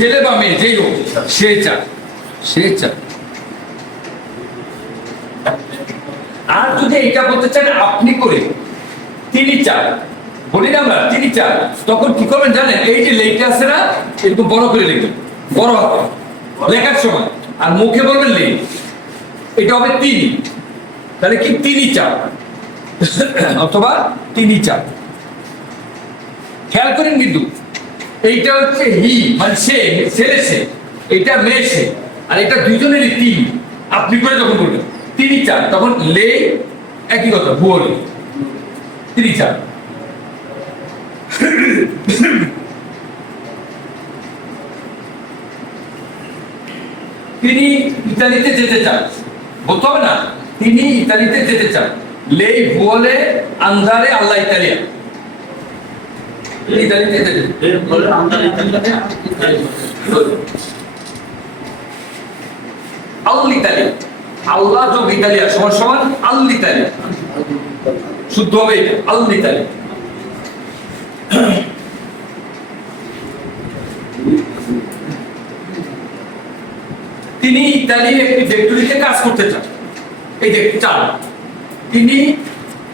ছেলে বা মেয়ে, যেই হোক, সে চায় সে চায়। আর যদি এটা বলতে চান, আপনি করে তিনি চান, বলি না আমরা, তিনি চান, তখন কি করবেন জানেন? এই যে লেখা আছে না, একটু বড় করে লিখবেন, বড় হাতে, লেখার সময়। আর মুখে বলবেন লে এটা হবে তিনি। তাহলে কি তিনি চান? অথবা তিনি চান। খেয়াল করেন কিন্তু এইটা হচ্ছে হি মানে সে, ছেলে সে, এটা মেয়ে সে, আর এটা দুজনেরই তিনি। আপনি করে যখন বলবেন, তিনি চান তখন লে, একই কথা, ভুয়ো তিনি চান তিনি ইতালিতে যেতে চান। বলতে হবে না, তিনি ইতালিতে যেতে চান। লে ভুয়লে আন্ধারে, আল্লাহ ইতালিয়া আল্লাহ যোগ ইতালিয়া সমান সমান আল ইতালিয়া শুদ্ধ হবে আল তিনি ইতালির একটি ফ্যাক্টরিতে কাজ করতে চান। এই যে চান তিনি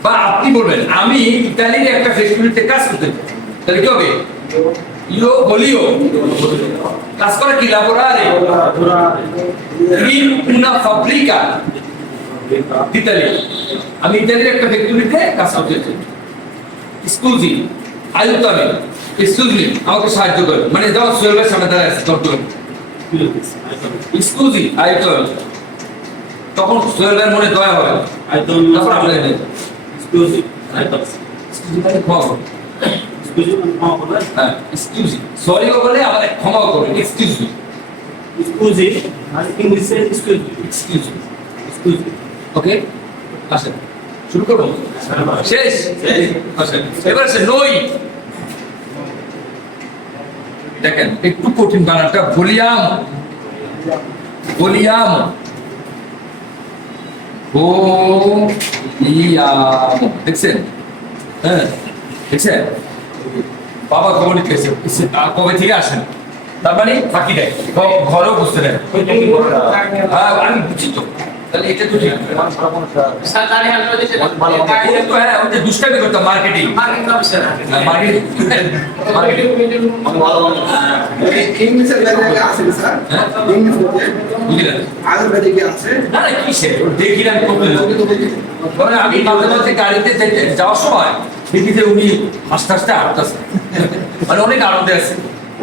বা আপনি বলবেন, আমি ইতালির একটা ফ্যাক্টরিতে কাজ করতে চাই। তাহলে কি হবে? ইও বলিও কাজ করা কি? লাবোরারে in una fabbrica d'Italia আমি ইতালির একটা ফ্যাক্টরিতে কাজ করতে চাই। স্কুজি আয়ুতামি এক্সকিউজ আমাকে সাহায্য করে মানে যাও সোহেলের সামনে দাঁড়ায় আছে জব্দ স্কুজি আয়ুতামি তখন সোহেলের মনে দয়া হবে। I তারপর আমরা এনে Excuse me. I thought. স্কুজি ক্ষমা করুন Excuse me. ক্ষমা করবেন? হ্যাঁ এক্সকিউজ সরি বলে আমাদের ক্ষমা করুন এক্সকিউজ মি Excuse me. আর ইংলিশে excuse me. Excuse me Excuse me. Okay আসেন। শুরু করব? শেষ? আসেন। এবার আছে নই। দেখেন একটু কঠিন বানানটা ভলিয়াম ভলিয়াম ভলিয়াম দেখছেন? হ্যাঁ দেখছেন? বাবা খবর খেয়েছে। কবে থেকে আসেন? তার মানে ফাঁকি দেয়। ঘরেও বুঝতে দেয় হ্যাঁ আমি বুঝি তো। তাহলে এটা তো গাড়িতে যাওয়ার সময় দেখি যে উনি আস্তে আস্তে হাঁটতেছে। মানে অনেক আনন্দে আছে।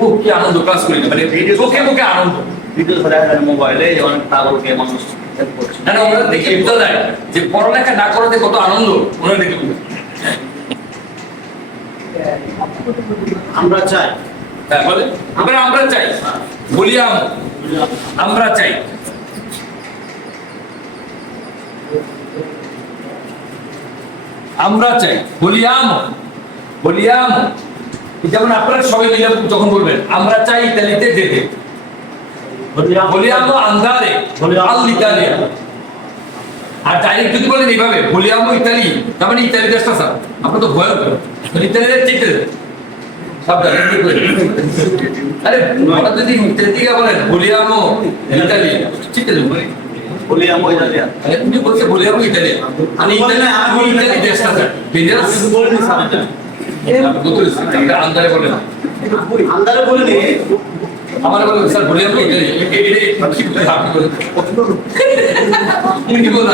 ও কি আনন্দ ক্লাস করি না মানে চোখে মুখে আনন্দ। ভিডিও ধরে মোবাইলে অনেক পাগলকে মানুষ help করছে। না না ওনারা দেখে বোঝা যায় যে পড়ালেখা না করাতে কত আনন্দ ওনারা দেখে আমরা চাই। হ্যাঁ বলে আমরা আমরা চাই। বলিয়াম আমরা চাই। আমরা চাই। বলিয়াম বলিয়াম। যেমন আপনারা সবাই মিলে যখন বলবেন আমরা চাই ইতালিতে যেতে বলিয়াম। আন্দারে আল ইতালিয়া। আর ডাইরেক্ট যদি বলেন এইভাবে বলিয়ামো ইতালি তার মানে ইতালি দেশটা স্যার? আমরা তো ভয় করি। ইতালিতে চেতে। আরে যদি ইতালি বলেন বলিয়ামো ইতালি চেতে বলিয়ামো ইতালি আমি ইতালি আমি ইতালি দেশটা স্যার ডেঞ্জারাস বলে আমরা আন্দারে আন্দারে বলে নি আমার বলে স্যার আপনি উনি বলে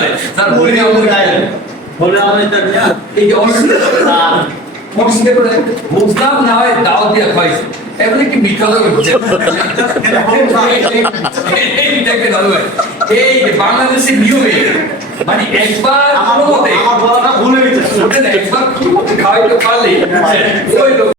এই করে বুঝলাম না হয় দাও দিয়ে খাইছে এমনি কি মিঠা লাগে বুঝছে এইটাকে দাও ভাই। এই বাংলাদেশের নিয়মে মানে একবার আমার মতে আমার বলাটা ভুলে গেছে। একবার খাওয়াইতে পারলে লোক